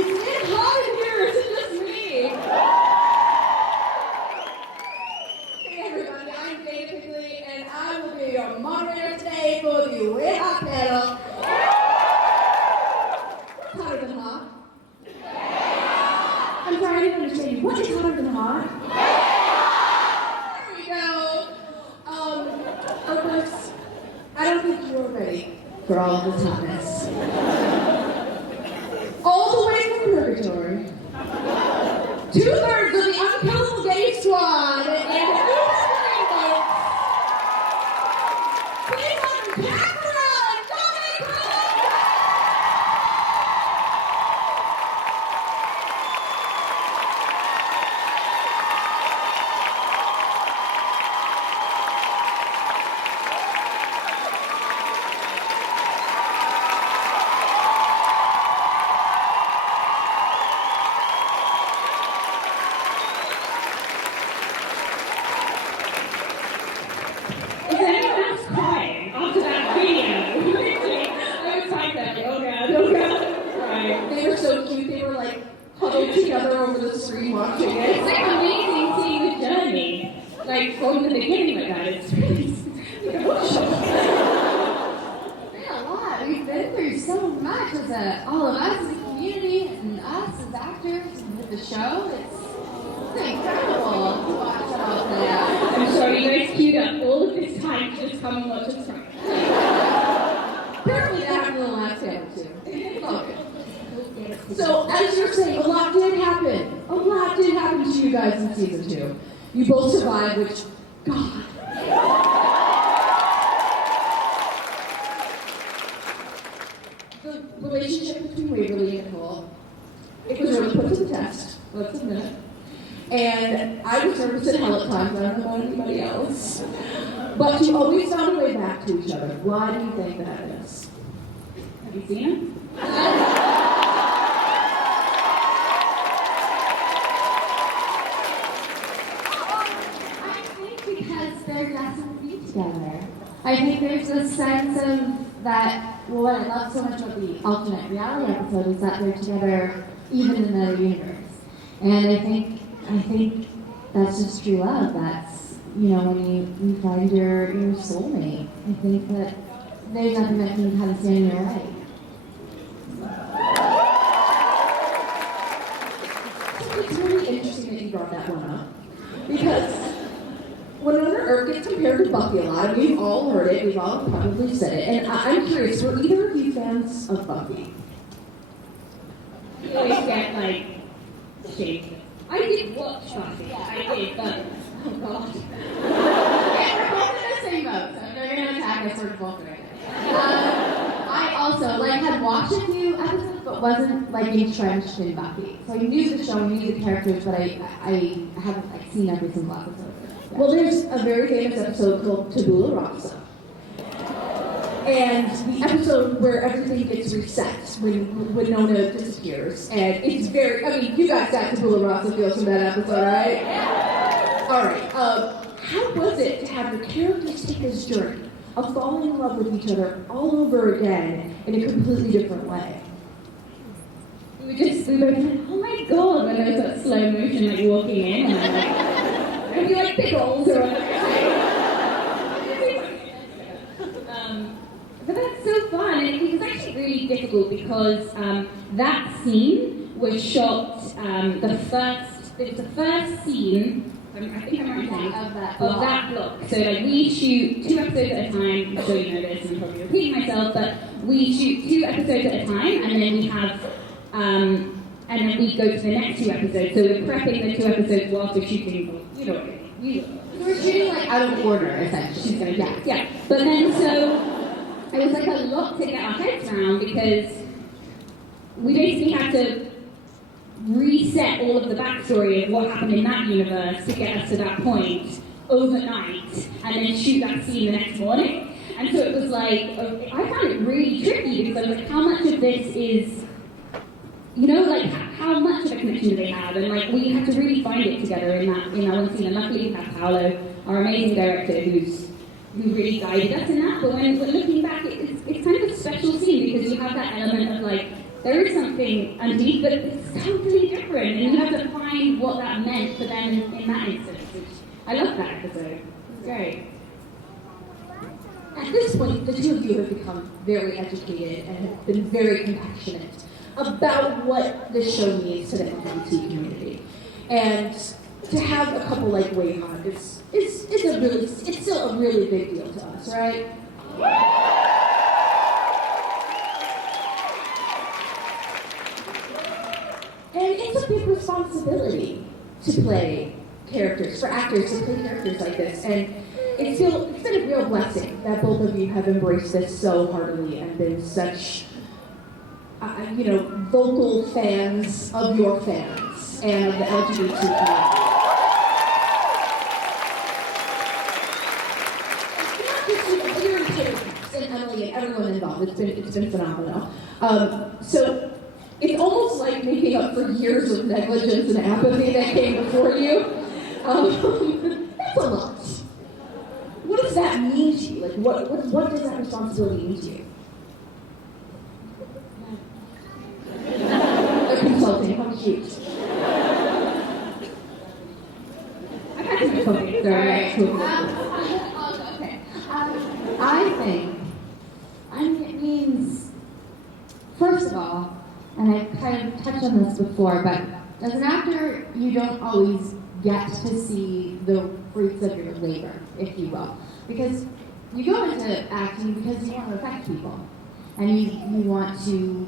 Is it hot in here or is it just me? Hey everybody, I'm Dominique and I will be your moderator today for the WayHaught panel. What's hotter than hot? I'm sorry, I didn't understand you. What is hotter than hot? There we go. Purpose. I don't think you're ready for all of this hotness. All the way from purgatory. 2/3 of the unkillable gay squad and please welcome Katherine and Dominique. They were so cute, they were like huddled together over the screen watching it. It's like amazing seeing the journey, like from the beginning like that. It's really emotional. Yeah, a lot. We've been through so much as all of us as a community and us as actors and with the show. It's incredible to watch it all play out. I'm sorry you guys queued up all of this time to just come and watch us try. Apparently that happened in the last episode too. Okay. So, as you're saying, a lot did happen. A lot did happen to you guys in season 2. You both survived, which, God. The relationship between Waverly and Nicole, it was really put to the test, let's admit it. And I was nervous in hell at times, I don't know about anybody else. But you always found a way back to each other. Why do you think that is? Have you seen him? I think because they're destined to be together. I think there's this sense of that, well, what I love so much about the alternate reality episode is that they're together even in another universe. And I think that's just true love. That's, you know, when you find your soulmate. I think that there's nothing that can kind of stand in your way. It's really interesting that you brought that one up. Because whenever Earth gets compared to Buffy a lot, we've all heard it, we've all probably said it, and I'm curious, were either of you fans of Buffy? You always get, like, shaped. I did watch Buffy. I did, but, oh god. Okay, we're both in the same boat, so if they're going to attack us, we're both going to. I also, had watched a few episodes, but wasn't, entrenched in Buffy. So I knew the show, I knew the characters, but I haven't, seen every single episode. Yeah. Well, there's a very famous episode called Tabula Rasa. And the episode where everything gets reset when Winona disappears. And it's very, you guys got Tabula Rasa feels from that episode, right? Yeah. All right. How was it to have the characters take this journey of falling in love with each other all over again in a completely different way? We were like, oh my god, when there was that slow motion, walking in, and it'd be like pickles or whatever. But that's so fun, and it was actually really difficult because that scene was shot, it was the first scene, I think I'm right saying, of that block. So we shoot 2 episodes at a time, I'm sure you know this, and I'm probably repeating myself, but we shoot 2 episodes at a time, and then we have, and then we go to the next 2 episodes. So we're prepping the 2 episodes whilst we're shooting, you know what I mean. We're shooting out of order, essentially. Yeah. But then so it was a lot to get our heads around because we basically had to reset all of the backstory of what happened in that universe to get us to that point overnight and then shoot that scene the next morning. And so it was I found it really tricky because I was like, how much of this is, how much of a connection do they have? And we had to really find it together in that one scene. And luckily we have Paolo, our amazing director, who really guided us in that. But when we're looking back, it's kind of a special scene because you have that element of there is something underneath, but it's totally different, and you have to find what that meant for them in that instance, which I love that episode. It's great. At this point, the two of you have become very educated and have been very compassionate about what this show means to the LGBT community. And to have a couple like WayHaught is still a really big deal to us, right? And it's a big responsibility to play characters, for actors to play characters like this. And it's been a real blessing that both of you have embraced this so heartily and been such, vocal fans of your fans and of the LGBT community. And Emily and everyone involved. It's been phenomenal. So it's almost like making up for years of negligence and apathy that came before you. That's a lot. What does that mean to you? Like, what does that responsibility mean to you? They're consulting. How cute. I can't do something. Okay. I think it means, first of all, and I kind of touched on this before, but as an actor, you don't always get to see the fruits of your labor, if you will. Because you go into acting because you want to affect people. And you want to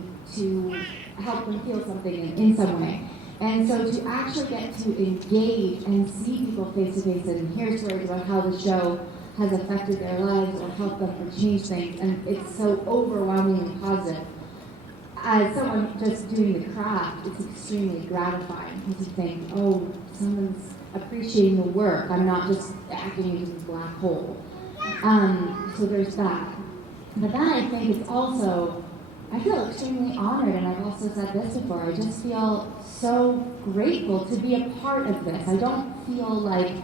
help them feel something in some way. And so to actually get to engage and see people face to face and hear stories about how the show has affected their lives or helped them or changed things, and it's so overwhelmingly positive. As someone just doing the craft, it's extremely gratifying because you think, oh, someone's appreciating the work. I'm not just acting into this black hole. So there's that. But then I think it's also, I feel extremely honored, and I've also said this before, I just feel so grateful to be a part of this. I don't feel like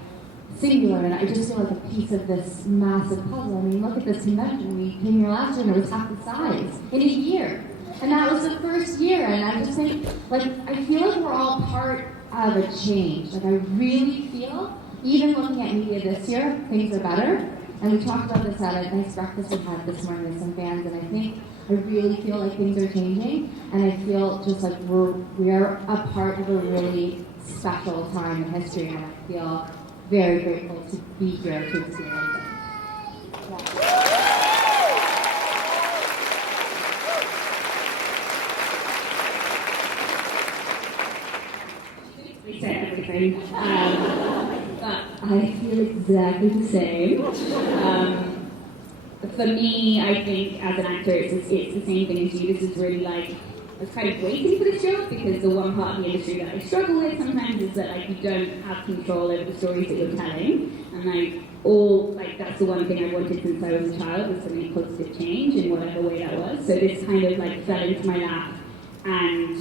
singular, and I just feel like a piece of this massive puzzle. I mean, look at this convention. We came here last year and it was half the size in a year. And that was the first year, and I just think, I feel like we're all part of a change. Like, I really feel, even looking at media this year, things are better. And we talked about this at a nice breakfast we had this morning with some fans, and I think I really feel like things are changing, and I feel just like we're a part of a really special time in history, and I feel very grateful to be here to experience it. Yeah. We said everything, but I feel exactly the same. For me, I think as an actor, it's the same thing as you. This is really like, I was kind of waiting for this job because the one part of the industry that I struggle with sometimes is that you don't have control over the stories that you're telling, and that's the one thing I wanted since I was a child, was to make positive change in whatever way that was. So this kind of fell into my lap and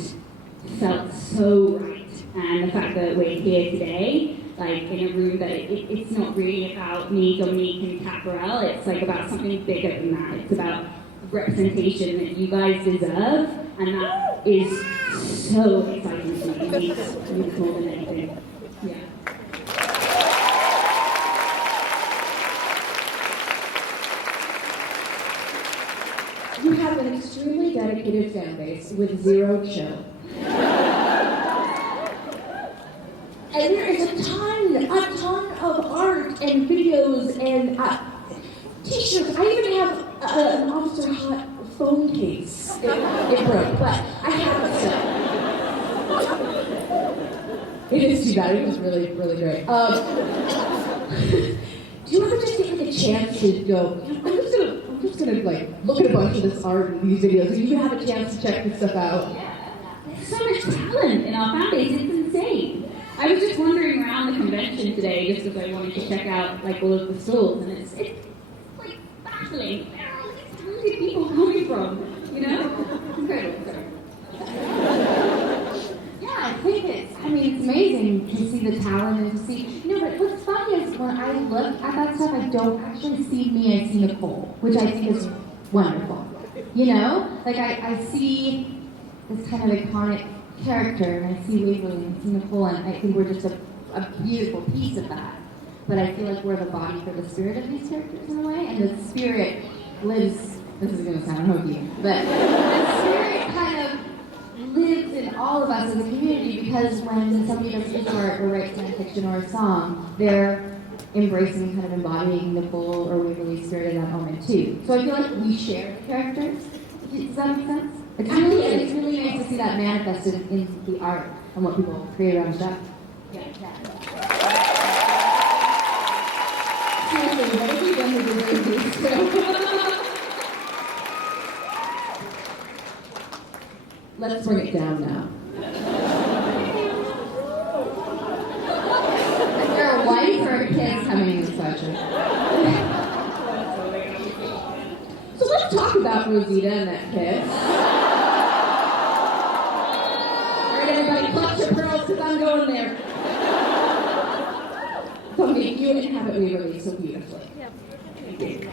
felt so right. And the fact that we're here today, in a room that it's not really about me, Dominique, and Barrell. It's about something bigger than that. It's about representation that you guys deserve, and that is so exciting to me. It means more than anything. Yeah. You have an extremely dedicated fan base with zero show. And there is a ton of art and videos and t-shirts. I even have an Officer Hot phone case. It broke, but I have it still. It is too bad. It was really, really great. Do you ever just get a chance to go, I'm just gonna look at a bunch of this art and these videos, and you have a chance to check this stuff out? Yeah. There's so much talent in our fan base. It's insane. I was just wandering around the convention today just because I wanted to check out all of the stalls, and it's baffling. Where are all these talented people coming from? It's incredible. Sorry. Yeah, I think it's amazing to see the talent and to see, but what's funny is when I look at that stuff, I don't actually see me, I see Nicole, which I think is wonderful. I see this kind of iconic character, and I see Waverly and I see Nicole, and I think we're just a beautiful piece of that. But I feel like we're the body for the spirit of these characters in a way, and the spirit lives, this is going to sound hokey, but the spirit kind of lives in all of us as a community, because when somebody does this art or writes fan fiction or a song, they're embracing, kind of embodying Nicole or Waverly's spirit in that moment too. So I feel like we share the characters. Does that make sense? It's really nice to see that manifested in the art and what people create around the show. Yeah. Seriously, what have we done with the babies? Let's bring it down now. Is there a wife or a kid coming in this question? So let's talk about Rosita and that kiss. Alright, everybody, clutch your pearls because I'm going there. Dominique, you inhabit Waverly so beautifully. Yep. Thank you.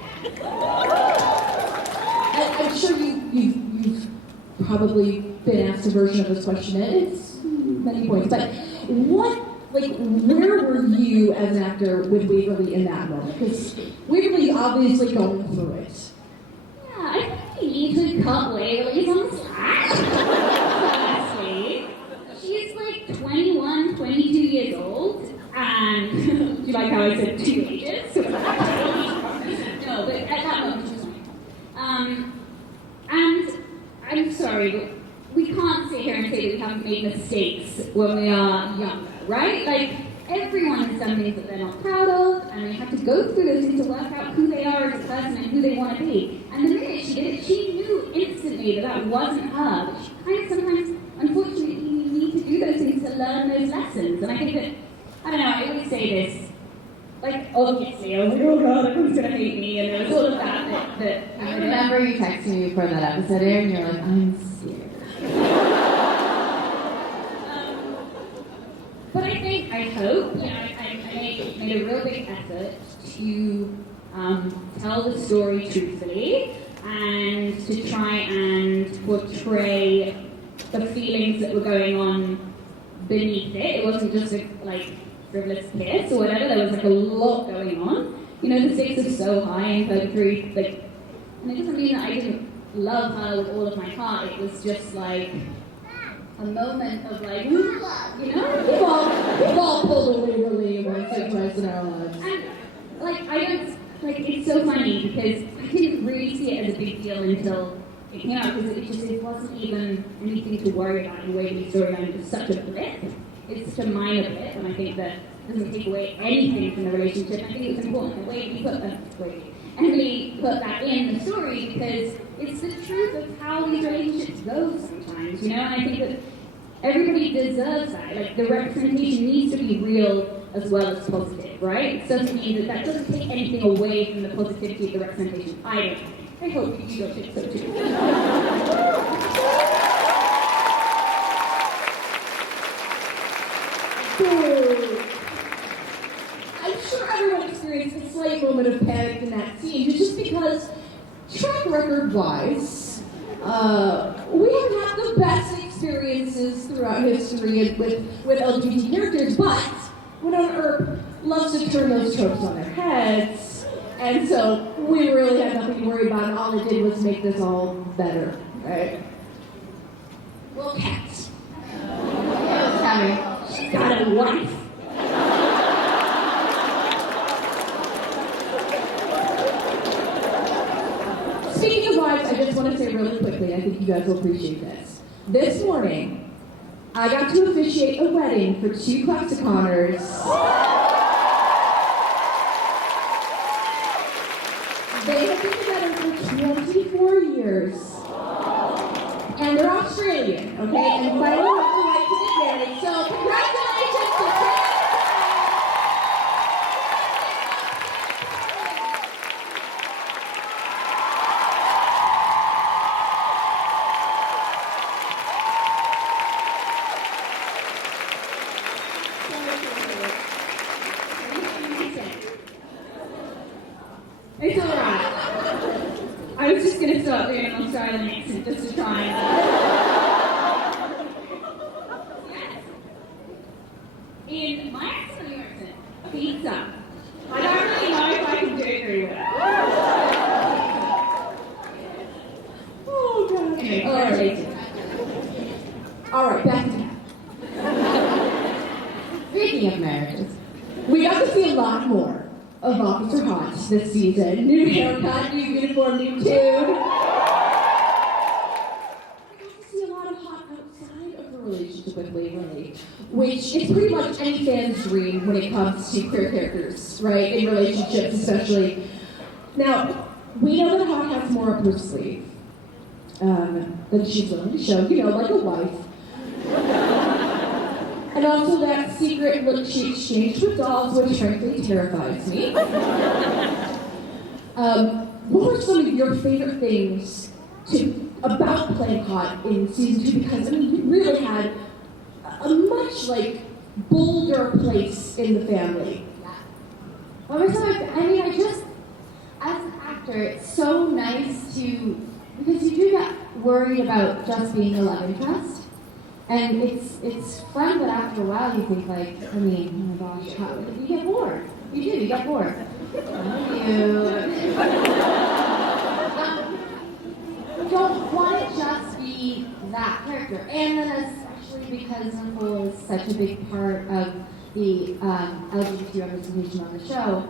I'm sure you've probably been asked a version of this question at many points, but where were you as an actor with Waverly in that moment? Because Waverly's obviously going through it. Yeah, I think we need to cut Waverly some slack. Honestly. She's like 21, 22 years old, and do you like how I said two ages? No, but at that moment she was 20. And I'm sorry, but we can't sit here and say that we haven't made mistakes when we are younger, right? Like, everyone has done things that they're not proud of, and they have to go through those things to work out who they are as a person and who they want to be. And the minute she did it, she knew instantly that wasn't her. But she kind of sometimes, unfortunately, you need to do those things to learn those lessons. And I think that, I don't know, I always say this, like, obviously, I was like, oh god, everyone's going to hate me, and there was all of that. I remember you texting me before that episode aired, and you're like, I'm scared. But I hope, I made a real big effort to tell the story truthfully and to try and portray the feelings that were going on beneath it. It wasn't just a frivolous kiss or whatever. There was a lot going on. The stakes are so high in 33. And it doesn't mean that I didn't love her with all of my heart. It was just a moment of love, We've all pulled a Waverly once or twice in our lives. And it's so funny because I didn't really see it as a big deal until it came out, because it wasn't even anything to worry about in a Waverly storyline. It was such a blip. It's such a minor blip, and I think that doesn't take away anything from the relationship. I think it was important the way Emily put that in the story, because it's the truth of how these relationships go sometimes, and I think that everybody deserves that. The representation needs to be real as well as positive, right? It doesn't mean that doesn't take anything away from the positivity of the representation. I hope you don't think so too. I'm sure everyone experienced a slight moment of panic in that scene, just because, track record-wise, we haven't had the best experiences throughout history with LGBT characters, but Winona Earp loves to turn those tropes on their heads, and so we really had nothing to worry about, and all it did was make this all better, right? Well, Kat. Tell me. She's got a wife. Speaking of wives, I just want to say really quickly, I think you guys will appreciate this. This morning, I got to officiate a wedding for two ClexaConers. They have been together for 24 years. And they're Australian, okay? And finally have the right to get married. So congratulations to Kat. It's alright. I was just going to start doing an Australian accent just to try and... pizza. I don't really know if I can do it very well. Oh, God. Anyway, All right. All right, back to Speaking of marriages, we got to see a lot more of Officer Hot this season. New haircut, new uniform, new tune. We got to see a lot of Hot outside of her relationship with Waverly, which is pretty much any fan's dream when it comes to queer characters, right? In relationships, especially. Now, we know that Hot has more up her sleeve than she's willing to show, like a wife. And also that secret look she exchanged with dolls, which frankly terrifies me. What were some of your favorite things about playing Hot in season 2? Because, you really had a much, bolder place in the family. yeah. What were some of, I just, as an actor, it's so nice to, because you do get worried about just being a love interest. And it's fun, but after a while you think oh my gosh, you get bored. You get bored. You don't want to just be that character. And then especially because Nicole is such a big part of the LGBT representation on the show,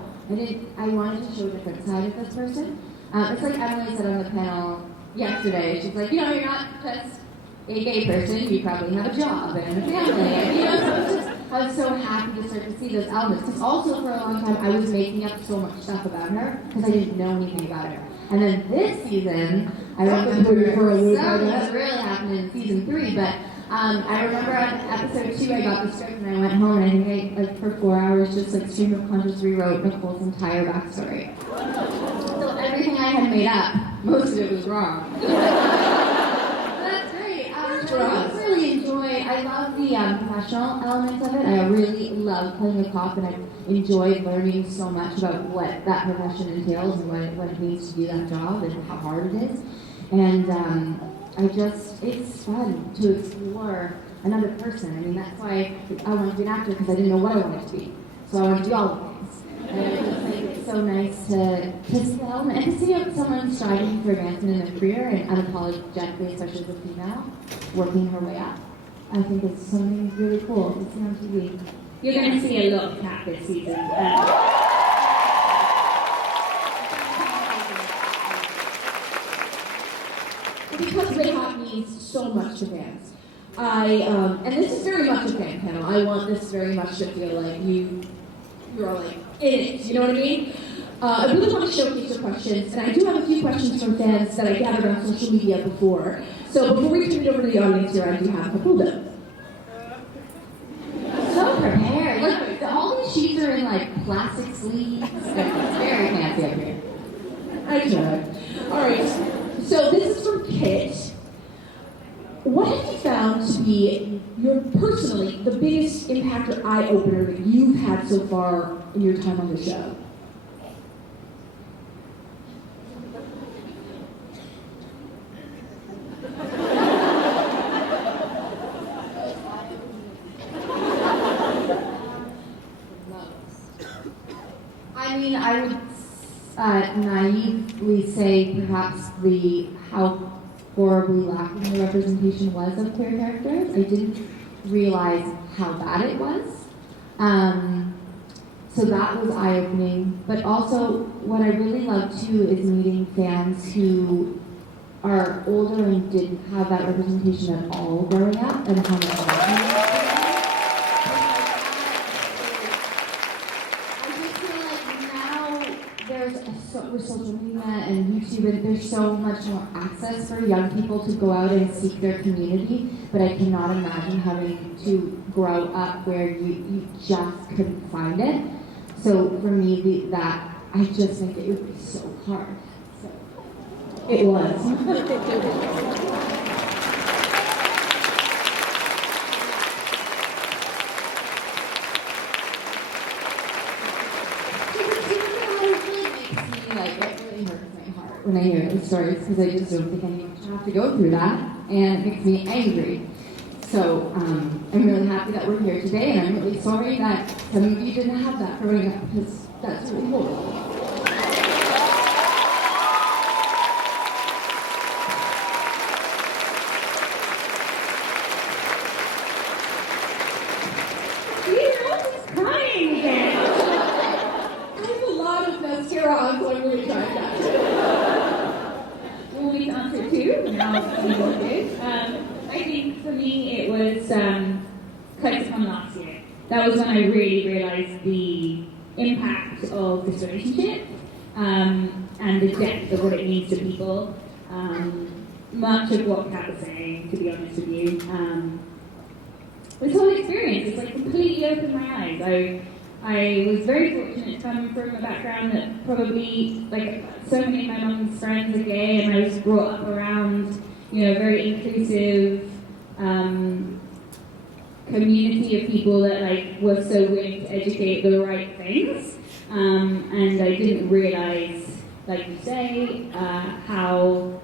I wanted to show a different side of this person. It's like Emily said on the panel yesterday. She's like, you're not just a gay person, you probably have a job and a family. And, I was so happy to start to see those elements. Because also for a long time, I was making up so much stuff about her because I didn't know anything about her. And then this season, I remember something really happened in season 3, but I remember on episode 2, I got the script and I went home and I think for 4 hours just stream of conscious rewrote Nicole's entire backstory. So everything I had made up, most of it was wrong. I really I love the professional elements of it. I really love playing a cop, and I enjoyed learning so much about what that profession entails and what it means to do that job and how hard it is. And it's fun to explore another person. That's why I wanted to be an actor, because I didn't know what I wanted to be. So I wanted to do all the things. And I just think it's so nice to see the element, and to see someone striving for advancement in their career and unapologetically, especially as a female, working her way up. I think it's something really cool to see on TV. You're going to see a lot of Kat this season. Because WayHaught means so much to fans, and this is very much a fan panel. I want this very much to feel like you're all in it. You know what I mean? I really want to showcase your questions, and I do have a few questions from fans that I gathered on social media before. So before we turn it over to the audience here, I do have a couple of them. So prepared. All these sheets are in plastic sleeves. It's very fancy up here. I tried. All right. So this is from Kit. What have you found to be personally the biggest impact or eye opener that you've had so far in your time on the show? I would naively say perhaps how horribly lacking the representation was of queer characters. I didn't realize how bad it was. So that was eye-opening. But also, what I really love too is meeting fans who are older and didn't have that representation at all growing up, and how much with social media and YouTube, and there's so much more access for young people to go out and seek their community, but I cannot imagine having to grow up where you just couldn't find it. So for me, I just think it would be so hard. So it was. When I hear those stories, because I just don't think anyone should have to go through that, and it makes me angry. So I'm really happy that we're here today, and I'm really sorry that some of you didn't have that growing up, because that's really horrible. I think for me it was ClexaCon last year. That was when I really realised the impact of this relationship and the depth of what it means to people. Much of what Kat was saying, to be honest with you, this whole experience has like completely opened my eyes. I was very fortunate to come from a background that probably, like, so many of my mum's friends are gay, and I was brought up around, you know, a very inclusive community of people that, like, were so willing to educate the right things. And I didn't realise, like you say, how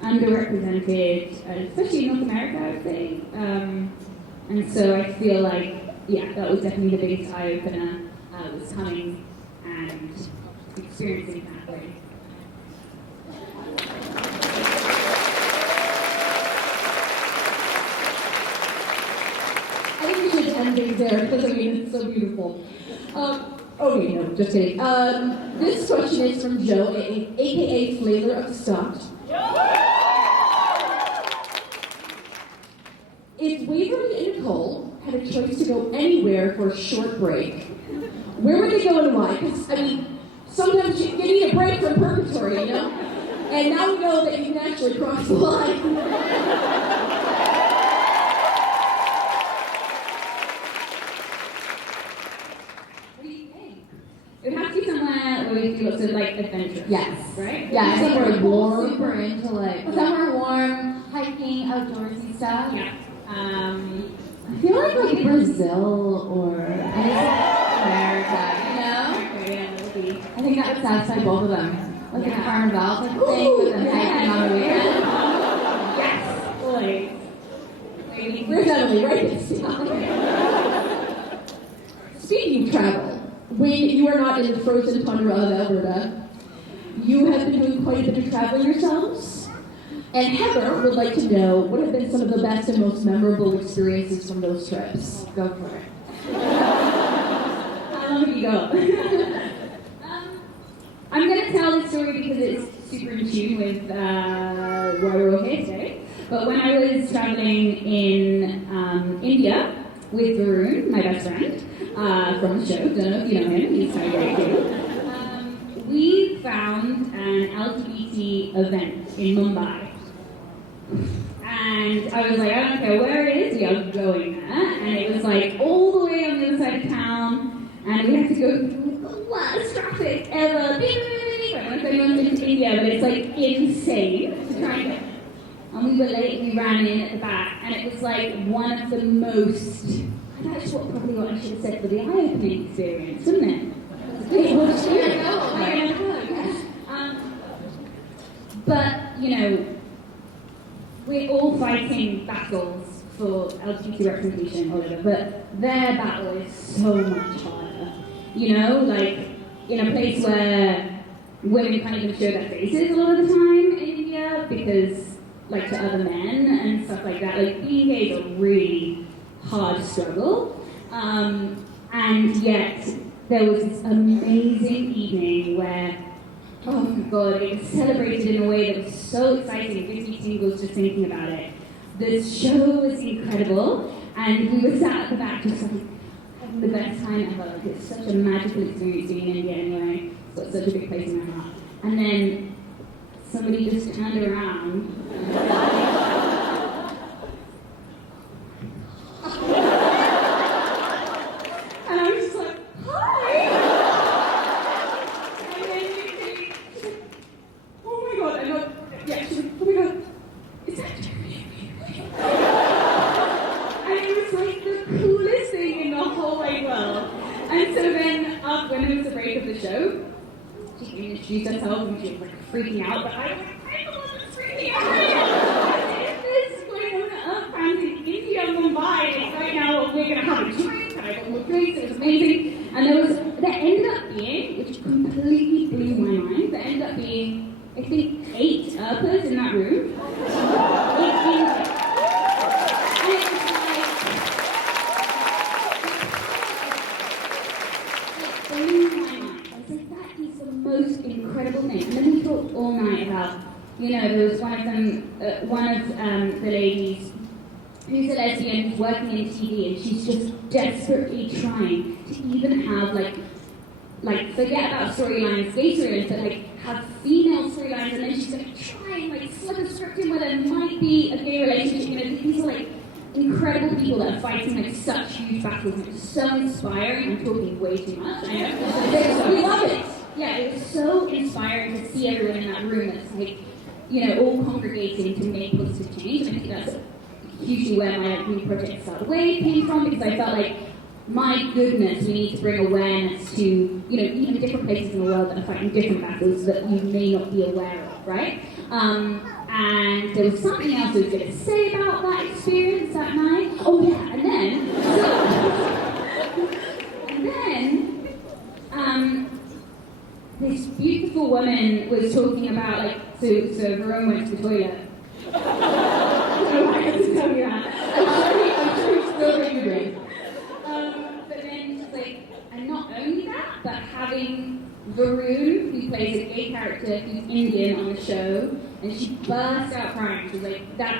underrepresented, especially in North America, I would say. And so I feel like, yeah, that was definitely the biggest eye-opener, was coming and experiencing that way. I think we should end things there, because I mean, it's so beautiful. Okay, no, just kidding. This question is from Joe, aka Flavor of the Stocked. If Waverly and Nicole had a choice to go anywhere for a short break, where would they go and why? Because, I mean, sometimes you need a break from purgatory, you know? And now we know that you can actually cross the line. What do you think? It would have to be somewhere where we do lots of, like, adventure. Yes. Right? Yeah, somewhere warm. Super into, like, somewhere warm, hiking, outdoorsy stuff. Yeah. I feel like Brazil or America, you know? I think that would satisfy both of them. Like a carnival type thing with them hiking on the weekend. Yes! Boy. Where's Emily? Right Speaking of travel, when you are not in the frozen tundra of Alberta, you have been doing quite a bit of traveling yourselves. And Heather would like to know what have been some of the best and most memorable experiences from those trips. Go for it. How long have you got? I'm going to tell this story because it's super in tune with why we're all here today. But when I was traveling in India with Varun, my best friend, from the show, don't know if you know him, he's very great too, we found an LGBT event in Mumbai. And I was like, I don't care where it is, we are going there. And it was like all the way on the other side of town, and we had to go through the worst traffic ever. Once everyone's into India, but it's like insane to try and get. And we were late, we ran in at the back, and it was like one of the most, that's probably what I should have said for the eye-opening experience, isn't it? But, you know, we're all fighting battles for LGBT representation all over, but their battle is so much harder. You know, like in a place where women can't even show their faces a lot of the time in India because, like, to other men and stuff like that. Like, being gay is a really hard struggle, and yet there was this amazing evening where, oh my god, it was celebrated in a way that was so exciting. It gives me tingles just thinking about it. The show was incredible, and we were sat at the back just like having the best time ever. Like, it's such a magical experience being in India anyway. It's got such a big place in my heart. And then somebody just turned around. And I was just like, hi! And then she's like, oh my god, and she's like, oh my god, is that Jeremy? And it was like the coolest thing in the whole wide world. And so then, when it was the break of the show, she introduced herself and she was like freaking out, but I was like, I'm the one that's freaking out! What is this going on? in that room. That is the most incredible thing. And then we talked all night about, there was one of the ladies who's a lesbian who's working in TV, and she's just desperately trying to even have like forget about storylines, gay storylines, but have female storylines, and then she's trying slip a script in where there might be a gay relationship. These are incredible people that are fighting such huge battles, and it's so inspiring. I'm talking way too much, I know. We love it. Yeah, it was so inspiring to see everyone in that room that's all congregating to make positive change. And I think that's hugely where my new project Start the Wave came from, because I felt my goodness, we need to bring awareness to, even different places in the world that are fighting different battles that you may not be aware of, right? And there was something else I was going to say about that experience that night. Oh yeah, and then this beautiful woman was talking about so Varun went to the toilet. I don't know why I have to tell you that. I'm sure he's still angry. But then and not only that, but having Varun, who plays a gay character who's Indian on the show, and she burst out crying. She was like, that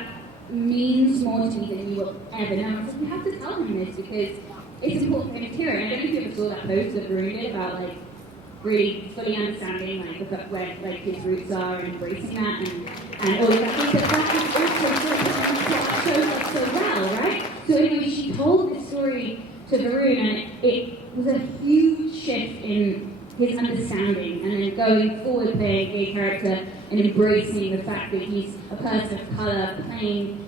means more to me than you will ever know. I was like, we have to tell him this because it's important for him to hear it. And I don't know if you ever saw that post that Varun did about really fully understanding where his roots are and embracing that and all of that. But that is also so well, right? So anyway, she told this story to Varun, and it was a huge shift in his understanding, and then going forward playing a gay character and embracing the fact that he's a person of colour, playing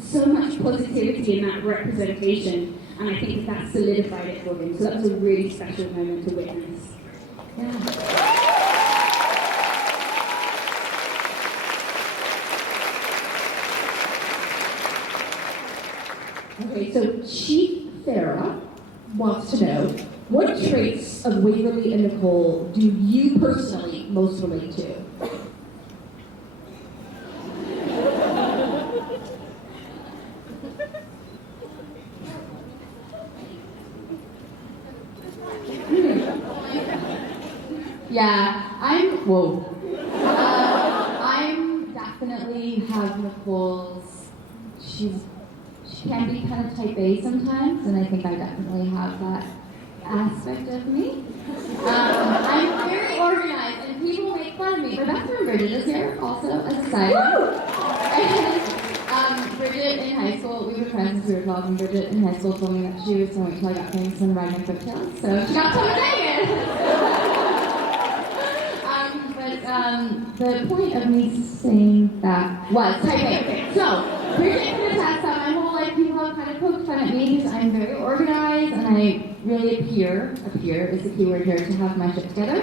so much positivity in that representation, and I think that solidified it for him. So that was a really special moment to witness. Yeah. Okay, so Chief Farah wants to know, what traits of Waverly and Nicole do you personally most relate to? Yeah, I'm definitely have Nicole's, she can be kind of type A sometimes, and I think I definitely have that aspect of me. I'm very organized, and people make fun of me. My best friend Bridget is here also as a side note. Bridget in high school, we were friends since we were 12, and Bridget in high school told me that she was going to wait till I got famous and ride my coattails, so she got to Vegas. The point of me saying that was type A. So, Bridget can attest that my whole life people have kind of poked fun at me because I'm very organized and I really appear is the key word here, to have my shit together.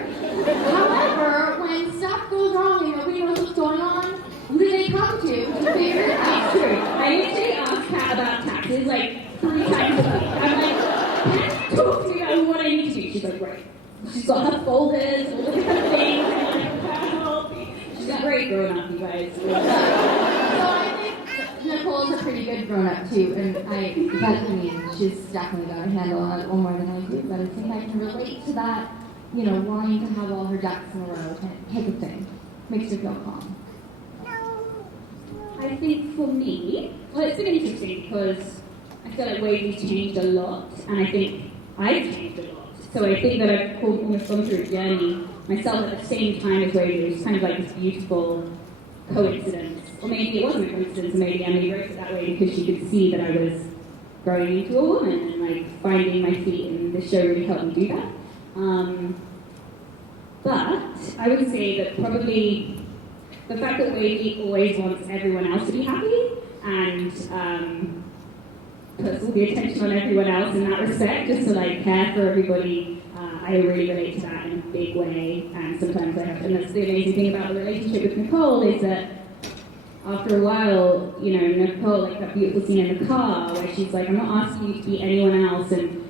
However, when stuff goes wrong and nobody knows what's going on, who do they come to figure it out? True. I usually ask Kat about taxes 3 times a week. I'm like, can you talk to me about what I need to do? She's like, right. She's got her folders, all the different things, and she's a great grown-up, you guys. So I think Nicole's a pretty good grown-up too, and she's definitely got a handle on it a little more than I do, but I think I can relate to that, wanting to have all her ducks in a row type of thing. Makes her feel calm. I think for me, well, it's been interesting because I feel like Waverly's changed a lot, and I think I've changed a lot. So I think that I've almost gone through a journey myself at the same time as Waverly. It was kind of like this beautiful coincidence. Or maybe it wasn't a coincidence, and maybe Emily wrote it that way because she could see that I was growing into a woman and finding my feet, and the show really helped me do that. But I would say that probably the fact that Waverly always wants everyone else to be happy and puts all the attention on everyone else in that respect, just to care for everybody. I really relate to that in a big way, and sometimes I have, and that's the amazing thing about the relationship with Nicole is that after a while, Nicole, that beautiful scene in the car where she's like, I'm not asking you to be anyone else, and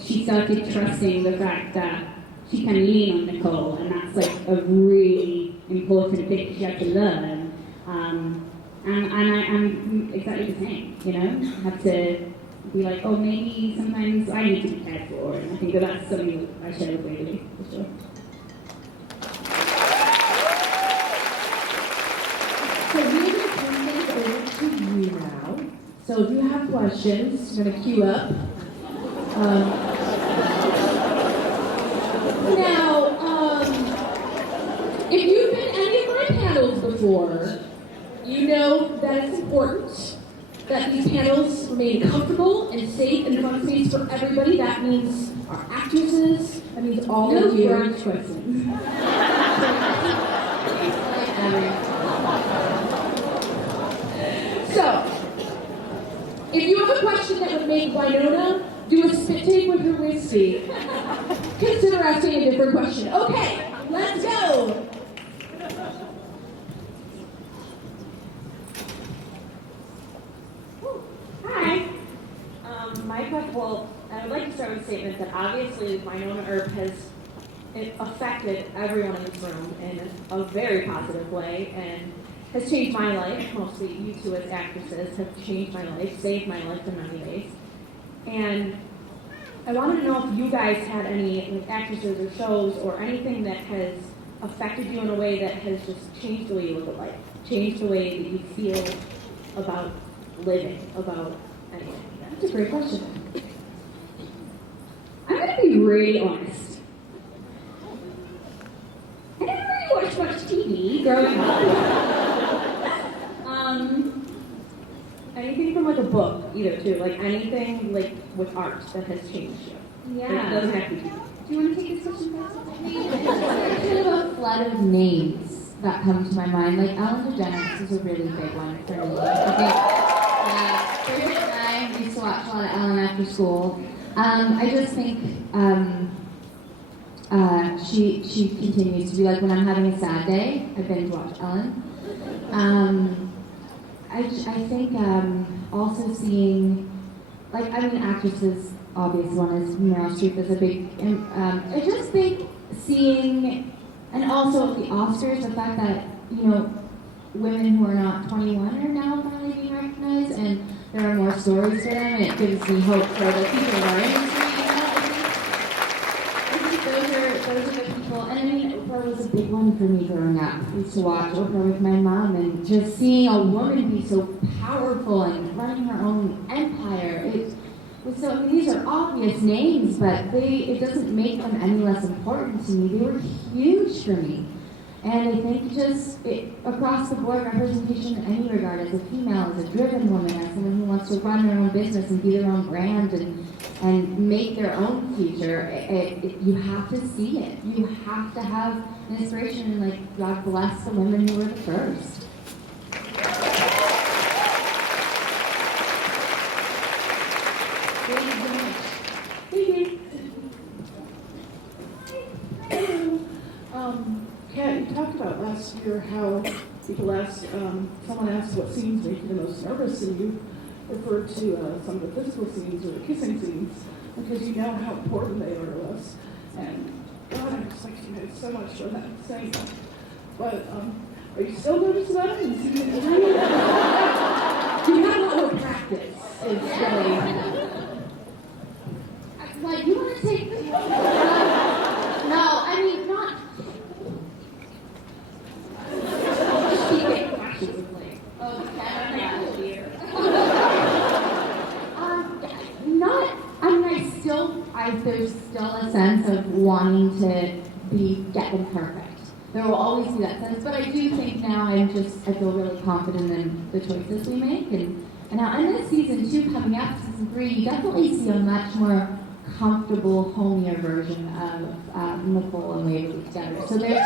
she started trusting the fact that she can lean on Nicole, and that's like a really important bit she had to learn. And I'm exactly the same, you know? I have to be like, oh, maybe sometimes I need to be cared for, and I think that's something that I share with Bailey, for sure. So we're going to turn things over to you now. So if you have questions, we're going to queue up. Now, if you've been any of my panels before, you know that it's important that these panels remain comfortable and safe and fun space for everybody. That means our actresses, that means all of you. No brunch questions. So, if you have a question that would make Winona do a spit take with her whiskey, consider asking a different question. Okay, let's go. Hi. My question, well, I would like to start with a statement that obviously Winona Earp has affected everyone in this room in a very positive way and has changed my life. Mostly you two as actresses have changed my life, saved my life in many ways. And I wanted to know if you guys had any actresses or shows or anything that has affected you in a way that has just changed the way you look at life, changed the way that you feel about living, about anything. That's a great question. I'm going to be really honest. I never really watched much TV growing up. Anything from like a book, either too, like anything like with art that has changed you. Yeah. Like, it doesn't have to be. Do you want to take this question first? There's kind of a flood of names that come to my mind. Like Ellen DeGeneres is a really big one for me. I think Bridget and I used to watch a lot of Ellen after school. I just think she continues to be like when I'm having a sad day, I binge watch Ellen. I think also seeing, like, I mean, actresses, obvious one is Meryl Streep is a big, I just think seeing, and also the Oscars, the fact that, you know, women who are not 21 are now finally being recognized, and there are more stories for them, and it gives me hope for the people of our industry, you know? I think those are the people, and I mean, Oprah was a big one for me growing up. I used to watch Oprah with my mom, and just seeing a woman be so powerful and running her own empire, it was so, I mean, these are obvious names, but it doesn't make them any less important to me. They were huge for me. And I think just across the board, representation in any regard, as a female, as a driven woman, as someone who wants to run their own business and be their own brand and make their own future, you have to see it. You have to have an inspiration, and like, God bless the women who were the first. Kat, you talked about last year how people asked, someone asked what scenes make you the most nervous, and you referred to some of the physical scenes or the kissing scenes, because you know how important they are to us. And God, I just like you guys so much for that saying that. But are you still nervous about it? You have a lot more practice. It's really... Like, you want to take... No, I mean, not... There's still a sense of wanting to get them perfect. There will always be that sense, but I do think now I feel really confident in the choices we make, and now in this season 2 coming up, season 3, you definitely see a much more comfortable, homier version of Nicole and Waverly together. So there's a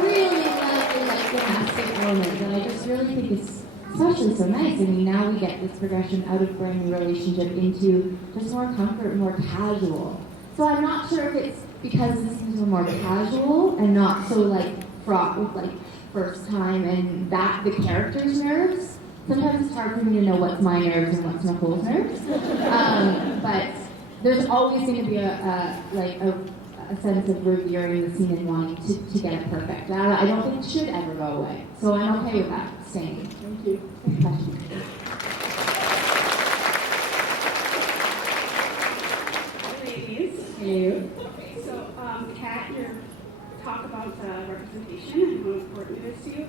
really lovely, like, domestic element that I just really think is especially so nice. I mean, now we get this progression out of brand new relationship into just more comfort, more casual. So I'm not sure if it's because the scenes are more casual and not so like fraught with like first time and that the character's nerves. Sometimes it's hard for me to know what's my nerves and what's Nicole's nerves. But there's always going to be a a sense of revering the scene and wanting to get it perfect. That I don't think should ever go away. So I'm okay with that staying. Thank you. Good question. Ladies. Hello. Okay, so Kat, your talk about representation and how important it is to you.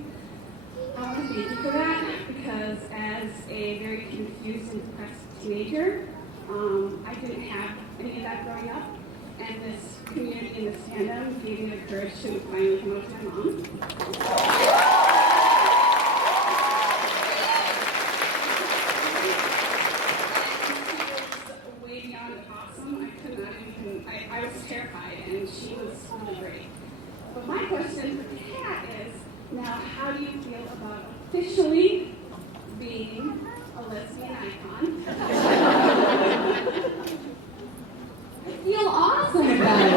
I want to thank you for that because as a very confused and depressed teenager, I didn't have any of that growing up, and this community and this fandom gave me the courage to finally come out to my mom. Way beyond awesome. I could not even, I was terrified, and she was really great. But my question for Kat is, now how do you feel about officially being a lesbian icon? I feel awesome about it.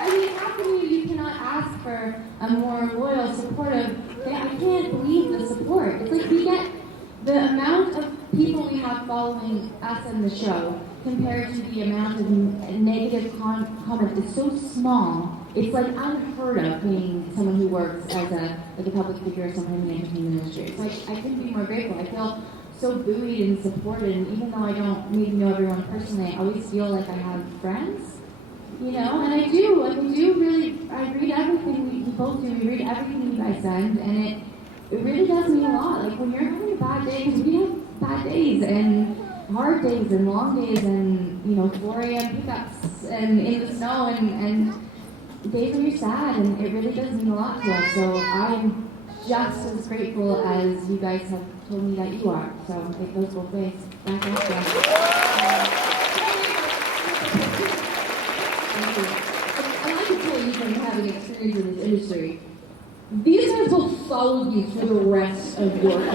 I mean, how can you cannot ask for a more loyal, supportive, I can't believe the support. It's like we get the amount of people we have following us in the show compared to the amount of negative comments is so small. It's like unheard of being someone who works as a public figure or someone in the entertainment industry. It's like I couldn't be more grateful. I feel so buoyed and supported, and even though I don't maybe know everyone personally, I always feel like I have friends. You know, and I do really, I read everything we both do, we read everything you guys send, and it really does mean a lot. Like when you're having a bad day, because we have bad days, and hard days, and long days, and, 4 a.m. pickups, and in the snow, and days when you're sad, and it really does mean a lot to us. So I'm just as grateful as you guys have told me that you are. So it goes both ways. Back off, I like to tell you from having experience in this industry, these guys will follow you through the rest of your career.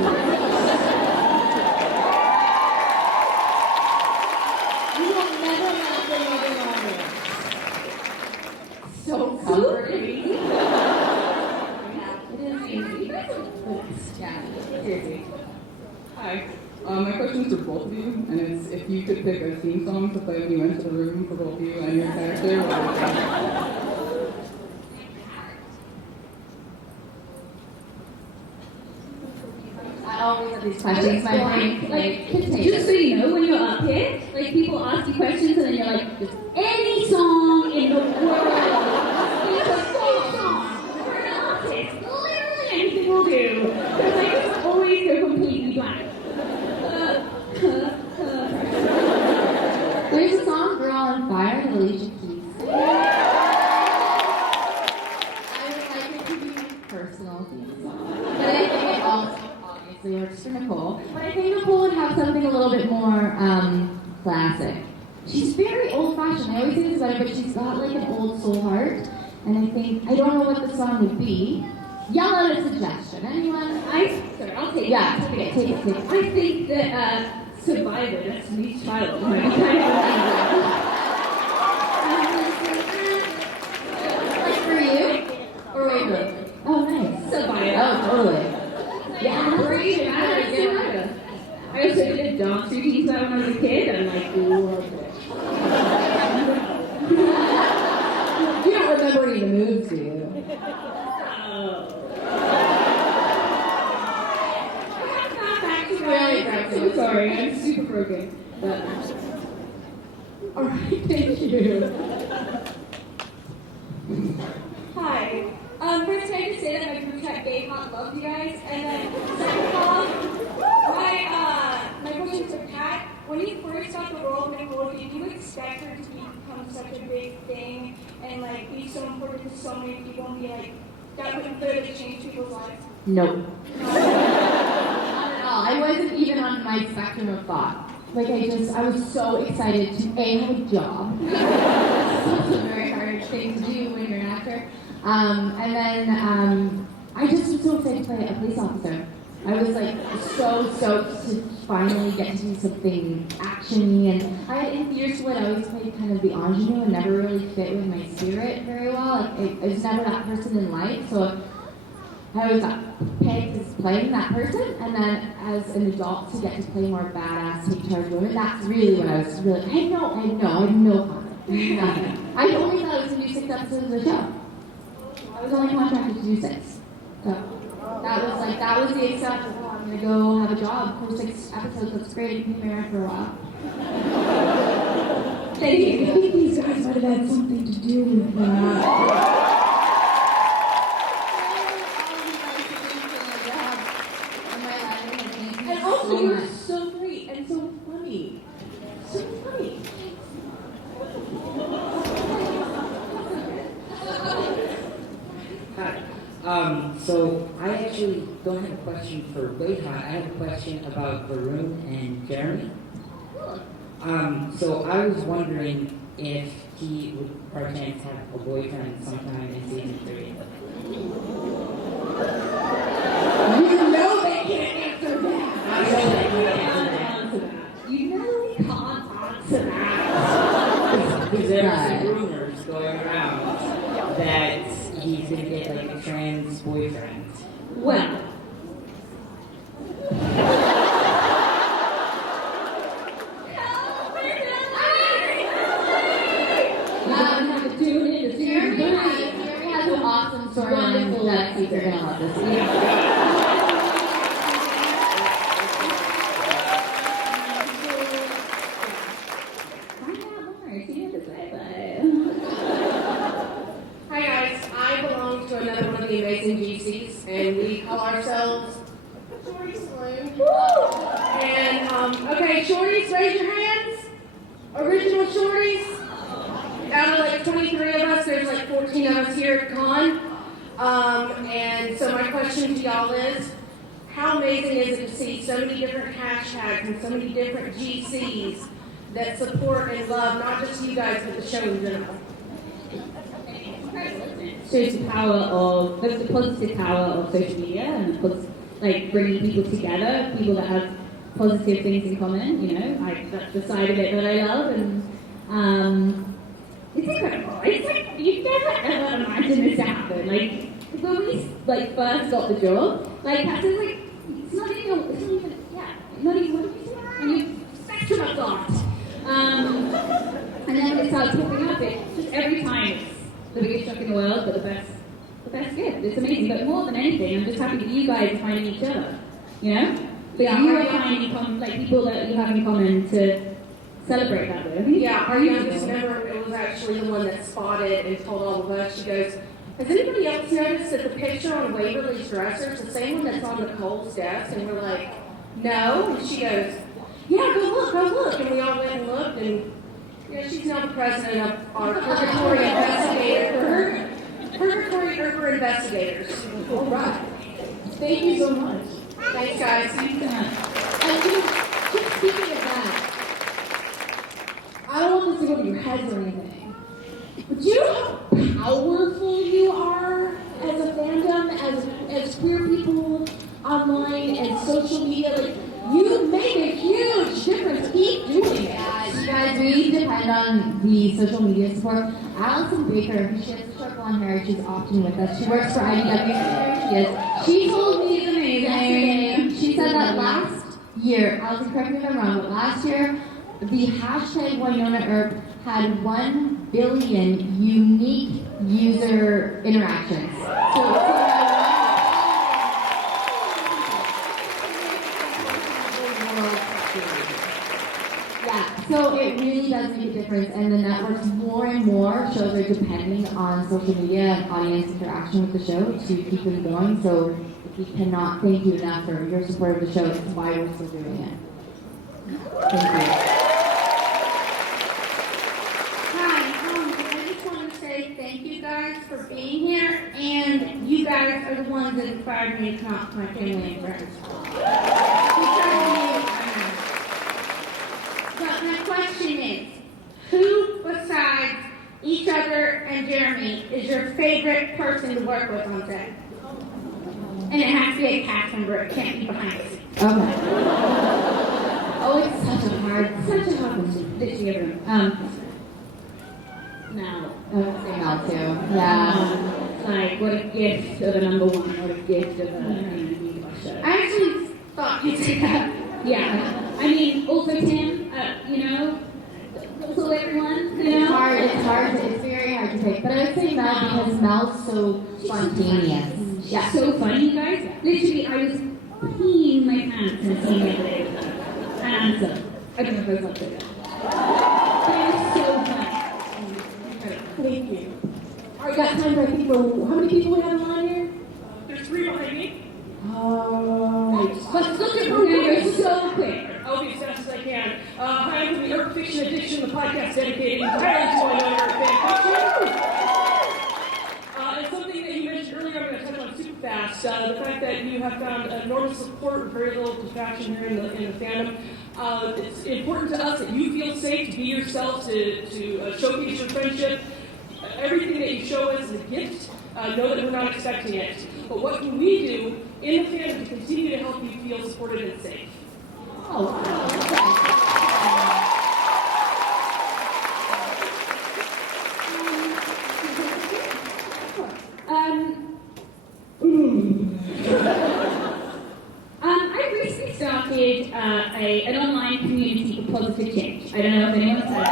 You will never have another audience. So comforting. It is easy. Yeah, seriously. Hi. My question is for both of you, and it's if you could pick a theme song to play when you went to the room for both of you and your character, what would it be? I always have these questions. My brain, Just so you know, when you're up here, people ask you questions and then you're like, just any song in the world. It's a folk song for an artist. Literally anything will do. Because I just always go completely blank. There's a song, Girl on Fire, that Alicia Keys. I would like it to be my personal theme song. But I think it also obviously works for Nicole. But I think Nicole would have something a little bit more classic. She's very old-fashioned. I always say this about her, but she's got like an old soul heart. And I don't know what the song would be. Yell out a suggestion. Anyone? Sorry, I'll take it. Yeah, take it. I think that Survivor, that's Destiny's Child, might be kind of Like for you? Or wait. Oh, nice. Survivor. Oh, totally. Yeah, Great. I also did a dance routine when I was a kid, and loved it. You don't remember any of the moves, do you? I'm sorry, I'm super broken. But Alright, thank you. Hi. First, I just say that my group chat WayHaught loves you guys, and then second of all, my question is for Kat. When you first got the role of Nicole, did you expect her to become such a big thing and be so important to so many people and be that would literally change people's lives? Nope. Not at all. I wasn't even on my spectrum of thought. I was so excited to have a job. It's a very hard thing to do when you're an actor. And then I just was so excited to play a police officer. I was so stoked to finally get to do something action-y. And in Fierce Wood, I always played kind of the ingenue and never really fit with my spirit very well. I was never that person in life. So I always got pegged as playing that person, and then as an adult to get to play more badass, take charge women, that's really when I was really, I had no comment, nothing. I only thought I was going to do 6 episodes of the show. I was only contracted to do 6. So that was the extent of, I'm going to go have a job for 6 episodes, that's great, I can be married for a while. Thank you. I think these guys might have had something to do with that. And also, you're so great and so funny. So funny. Hi. So I actually don't have a question for WayHaught. I have a question about Varun and Jeremy. So I was wondering if he would, by chance, have a boyfriend sometime in season 3. You know they can't answer that. I know they can't answer that. You know we can't answer that. Because there's some rumors going around that he's going to get like a trans boyfriend. Well, Jeremy has an awesome storyline that you're going to love this week. Hi guys, I belong to another one of the amazing GCs, and we call ourselves Shorty Saloon. And, okay, Shorties, raise your hands. Original Shorties. Out of like 23 of us, there's like 14 of us here at Con. And so my question to y'all is, how amazing is it to see so many different hashtags and so many different GCs that support and love not just you guys, but the show in general? Shows the power of the positive power of social media and like bringing people together, people that have positive things in common. You know, that's the side of it that I love, and it's incredible. It's like you never ever imagined this to happen. Like when we first got the job, like Catherine's like, it's not even what do you say? And you spectrum of thought. And then when it starts popping up, it's just every time it's the biggest shock in the world, but the best gift. It's amazing. But more than anything, I'm just happy that you guys are finding each other. You know? But you are finding people that you have in common to celebrate that with. Yeah, our youngest member, it was actually the one that spotted and told all of us. She goes, has anybody else noticed that the picture on Waverly's dresser is the same one that's on Nicole's desk? And we're like, no. And she goes, yeah, go look. And we all went and looked, and yeah, she's now the president of our Purgatory Investigator. Purgatory Urban Investigators. All right. Thank you so much. Thanks, guys. And just speaking of that, I don't want this to go to your heads or anything, but do you know how powerful you are as a fandom, as queer people online and social media? Like, you make a huge difference. Keep doing it. Yeah, you guys, we depend on the social media support. Allison Baker, who she has short blonde hair, she's often with us. She works for IDW. She told me amazing. She said that last year, Allison, correct me if I'm wrong, but last year, the hashtag Winona Earp had 1 billion unique user interactions. So it really does make a difference, and the networks more and more shows are depending on social media and audience interaction with the show to keep them going. So we cannot thank you enough for your support of the show. It's why we're still doing it. Thank you. Hi, I just want to say thank you guys for being here, and you guys are the ones that inspired me to come out to my family and friends. But my question is, who besides each other and Jeremy is your favorite person to work with on set? And it has to be a cast member, it can't be behind the scenes. Okay. Oh, it's such a hard one this year. Now. Say now too. Yeah. like, what a gift of a number one, what a gift of a show. I actually thought you'd say that. Yeah, I mean, also Tim, you know, also everyone, you know. It's very hard to pick. But I would say Mel because Mel's so spontaneous. Yeah, so funny, you guys. Literally, I was peeing my pants in a scene the other day. And answer. I don't know if I was up to that. But it was so funny. Thank you. All right, got time for, I think, for how many people we have online here? There's 3 behind me. Let's look at Fernando so quick. I'll be as fast as I can. Hi, I'm from the Urban Fiction Edition, the podcast dedicated entirely to my non-urban fan fiction. And something that you mentioned earlier, I'm going to touch on super fast. The fact that you have found enormous support with very little distraction here in the fandom. It's important to us that you feel safe to be yourself, to showcase your friendship. Everything that you show us is a gift. Know that we're not expecting it. But what can we do in the fandom to continue to help you feel supported and safe? Oh, wow. I recently started an online community for positive change. I don't know if anyone's heard of it.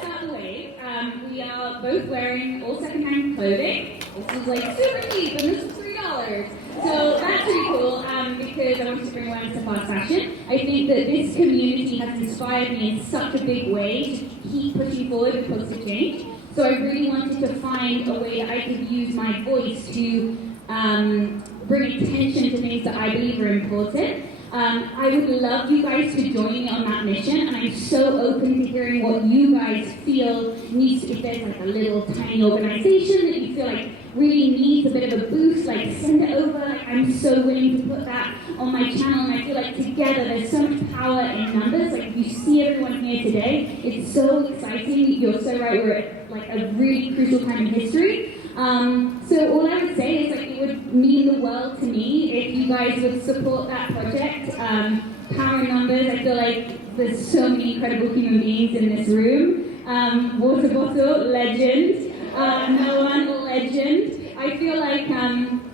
Start the Wave. We are both wearing all secondhand clothing. This is like super cheap, and this is $3. So that's pretty cool because I wanted to bring awareness to fast fashion. I think that this community has inspired me in such a big way to keep pushing forward with positive change. So I really wanted to find a way that I could use my voice to bring attention to things that I believe are important. I would love you guys to join me on that mission, and I'm so open to hearing what you guys feel needs to, if there's like a little tiny organization that you feel like really needs a bit of a boost, like send it over. Like, I'm so willing to put that on my channel, and I feel like together there's so much power in numbers. Like, you see everyone here today, it's so exciting. You're so right, we're at like a really crucial time in history. So all I would say is like it would mean the world to me if you guys would support that project. Power in numbers. I feel like there's so many incredible human beings in this room. Water bottle, legend. No one, legend. I feel like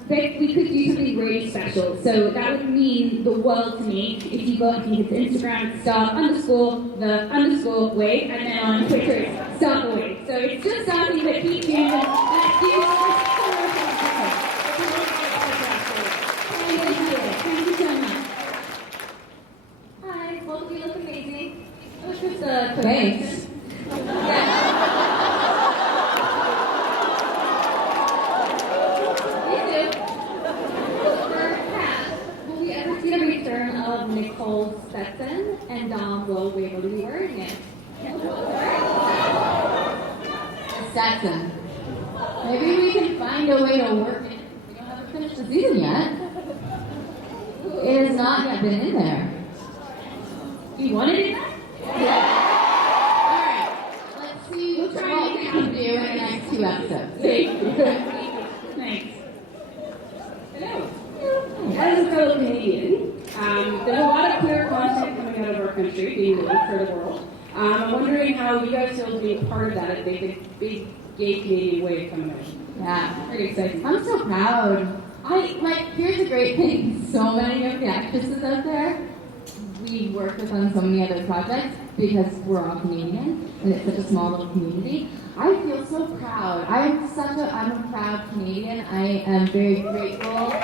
that we could do something really special. So that would mean the world to me if you go and it's Instagram, *_the_wave, and then on Twitter it's start the wave. So it's just starting, but keep doing it. Thank you so much. Hi, both of you look amazing. Look at the Thanks. Will we ever see the return of Nicole Stetson? And will we able to be wearing it? Stetson. Maybe we can find a way to work it. We don't have to finish the season yet. It has not yet been in there. You want it in there? Yeah. Alright. Let's see what we can do in the next 2 episodes. Thank you. Thanks. Hello. As a fellow Canadian, there's a lot of queer content coming out of our country being released for the world. I'm wondering how you guys feel to be a part of that, a big gay Canadian wave coming out. Yeah. Pretty exciting. I'm so proud. Here's a great thing. So many of the actresses out there, we work with on so many other projects because we're all Canadian and it's such a small little community. I feel so proud. I'm a proud Canadian. I am very grateful for living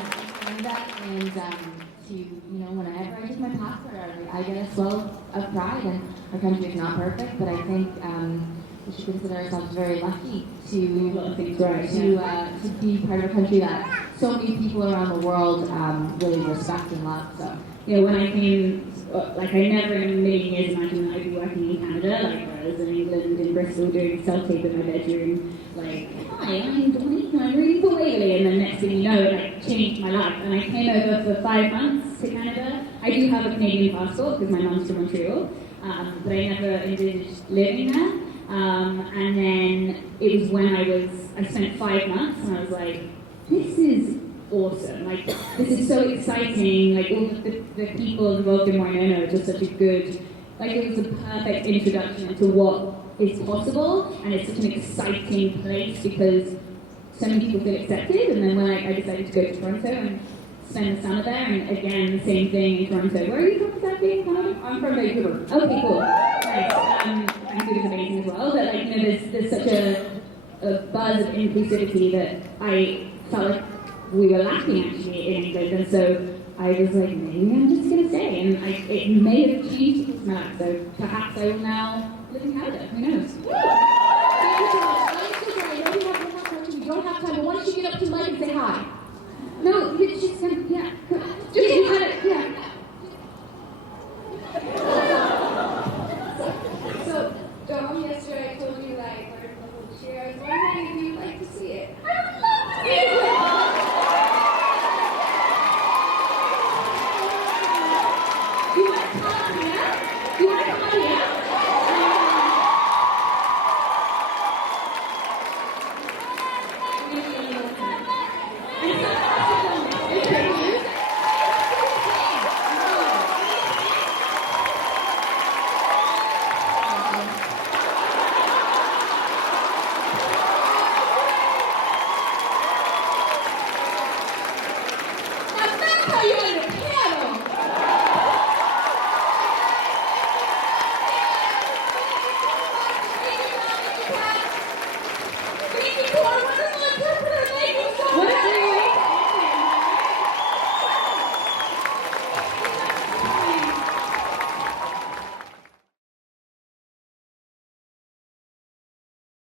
in Canada and to, whenever I take my passport out, I get a swell of pride, and our country is not perfect, but I think we should consider ourselves very lucky to be part of a country that so many people around the world really respect and love. So Yeah, when I came, like I never in a million years imagined that I'd be working in Canada, like I was in England, in Bristol, doing self-tape in my bedroom, like, hi, I'm Dominique, and I'm reading for Whaley, and then next thing you know, it like changed my life. And I came over for 5 months to Canada. I do have a Canadian passport because my mom's from Montreal, but I never envisaged living there. And then it was when I spent 5 months, and I was like, this is awesome. Like, this is so exciting. Like, all the people involved in Winona are just such a good Like it was the perfect introduction into what is possible, and it's such an exciting place because so many people feel accepted. And then when I decided to go to Toronto and spend the summer there, and again, the same thing in Toronto. Where are you from exactly? Canada? I'm from Vancouver. Okay, cool. Nice. Vancouver's amazing as well, but like, you know, there's such a buzz of inclusivity that I felt like we were lacking actually in England, and so I was like, maybe I'm just going to stay, and it may have changed my life, so perhaps I will now live in Canada, who knows?